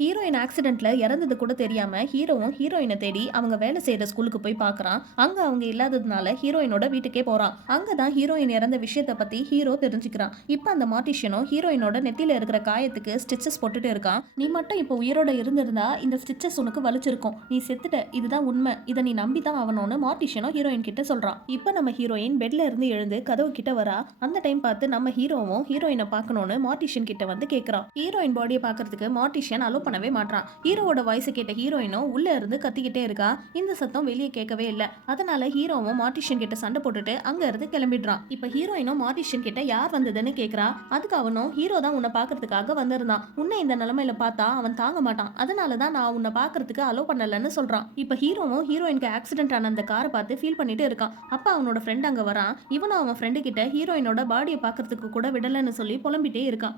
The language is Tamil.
ஹீரோயின் ஆக்சிடென்ட்ல இறந்தது கூட தெரியாம ஹீரோவும் ஹீரோயினை தேடி அவங்க வேலை செய்யற ஸ்கூலுக்கு போய் பார்க்கறான். அங்க அவங்க இல்லாததுனால ஹீரோயினோட வீட்டுக்கே போறான். அங்கதான் ஹீரோயின் இறந்த விஷயத்த பத்தி ஹீரோ தெரிஞ்சுக்கிறான். இப்ப அந்த மார்ட்டிஷியனும் ஹீரோயினோட நெத்தியில இருக்கிற காயத்துக்கு ஸ்டிச்சஸ் போட்டுட்டு இருக்கான். நீ மட்டும் இப்போ உயிரோட இருந்திருந்தா இந்த ஸ்டிச்சஸ் உனக்கு வலிச்சிருக்கும். நீ செத்துட்ட, இதுதான் உண்மை, இதை நீ நம்பிதான் ஆகணும்னு மார்ட்டிஷியனும் ஹீரோயின் கிட்ட சொல்றான். இப்ப நம்ம ஹீரோயின் பெட்ல இருந்து எழுந்து கதவு கிட்ட வரா. அந்த டைம் பார்த்து நம்ம ஹீரோவும் ஹீரோயினை பார்க்கணும்னு மார்ட்டிஷியன் கிட்ட வந்து கேட்கறான். ஹீரோயின் பாடியை பார்க்கறதுக்கு மார்ட்டிஷியன் அலோ பண்ணவே மாட்டான். ஹீரோவோட வாய்ஸ் கேட்ட ஹீரோயினும் உள்ள இருந்து கத்திக்கிட்டே இருக்கா. இந்த சத்தம் வெளியே கேட்கவே இல்ல. அதனால ஹீரோவும் மார்ட்டிஷியன் கிட்ட சண்டை போட்டுட்டு அங்க இருந்து கிளம்பிடுறான். இப்ப ஹீரோயினும் மார்ட்டிஷியன் கிட்ட யார் வந்ததுன்னு கேக்குறா. அதுக்கு அவனும் ஹீரோ தான் உன்னை பாக்குறதுக்காக வந்திருந்தான். உன்னை இந்த நிலைமையில பார்த்தா அவன் தாங்க மாட்டான். அதனாலதான் நான் உன்னை பாக்குறதுக்கு அலோ பண்ணலன்னு சொல்றான். இப்ப ஹீரோவும் ஹீரோயினுக்கு ஆக்சிடென்ட் ஆன அந்த காரை பார்த்து ஃபீல் பண்ணிட்டு இருக்கான். அப்ப அவனோட ஃப்ரெண்ட் அங்க வரான். இவனும் அவன் ஃப்ரெண்டு கிட்ட ஹீரோயினோட பாடியை பாக்குறதுக்கு கூட விடலன்னு சொல்லி புலம்பிட்டே இருக்கான்.